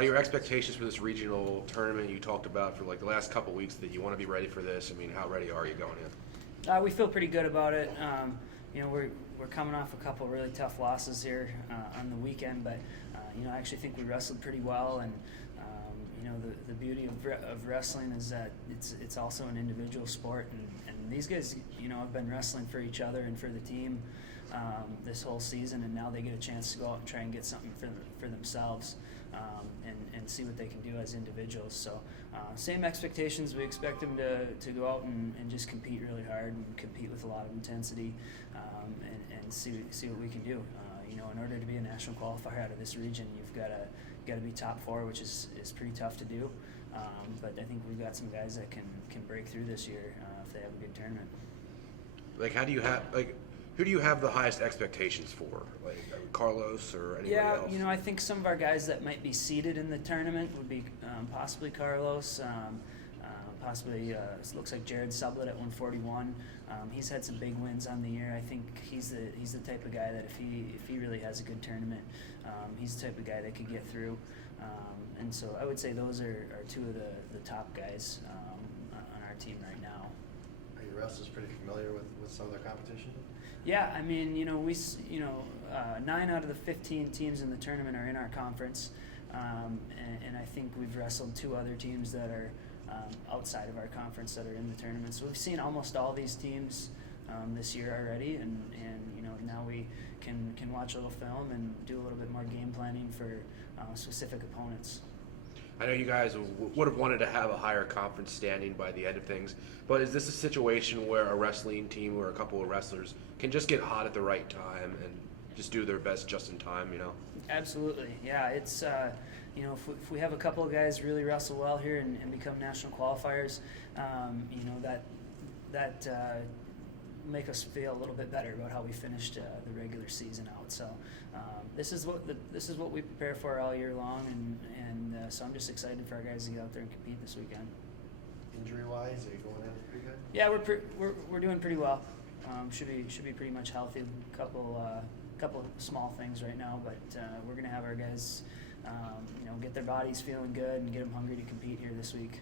Your expectations for this regional tournament you talked about for like the last couple weeks that you want to be ready for this. I mean, how ready are you going in? We feel pretty good about it. We're coming off a couple really tough losses here on the weekend, but I actually think we wrestled pretty well. And the beauty of wrestling is that it's also an individual sport, and these guys have been wrestling for each other and for the team this whole season, and now they get a chance to go out and try and get something for themselves. And see what they can do as individuals. So same expectations. We expect them to go out and just compete really hard and compete with a lot of intensity and see what we can do. In order to be a national qualifier out of this region, you've got to be top four, which is pretty tough to do. But I think we've got some guys that can break through this year if they have a good tournament. Who do you have the highest expectations for? Like Carlos or anybody else? Yeah, I think some of our guys that might be seeded in the tournament would be possibly Carlos, possibly it looks like Jared Sublett at 141. He's had some big wins on the year. I think he's the type of guy that if he really has a good tournament, he's the type of guy that could get through. And so I would say those are two of the top guys on our team right now. Are your wrestlers pretty familiar with some of their competition? Yeah, I mean, 9 out of the 15 teams in the tournament are in our conference, and I think we've wrestled 2 other teams that are outside of our conference that are in the tournament. So we've seen almost all these teams this year already, and now we can watch a little film and do a little bit more game planning for specific opponents. I know you guys would have wanted to have a higher conference standing by the end of things, but is this a situation where a wrestling team or a couple of wrestlers can just get hot at the right time and just do their best just in time, Absolutely, yeah. It's if we have a couple of guys really wrestle well here and become national qualifiers, that make us feel a little bit better about how we finished the regular season out. So this is what we prepare for all year long, and so I'm just excited for our guys to get out there and compete this weekend. Injury-wise, are you going in pretty good? Yeah, we're doing pretty well. Should be pretty much healthy. Couple of small things right now, but we're gonna have our guys, get their bodies feeling good and get them hungry to compete here this week.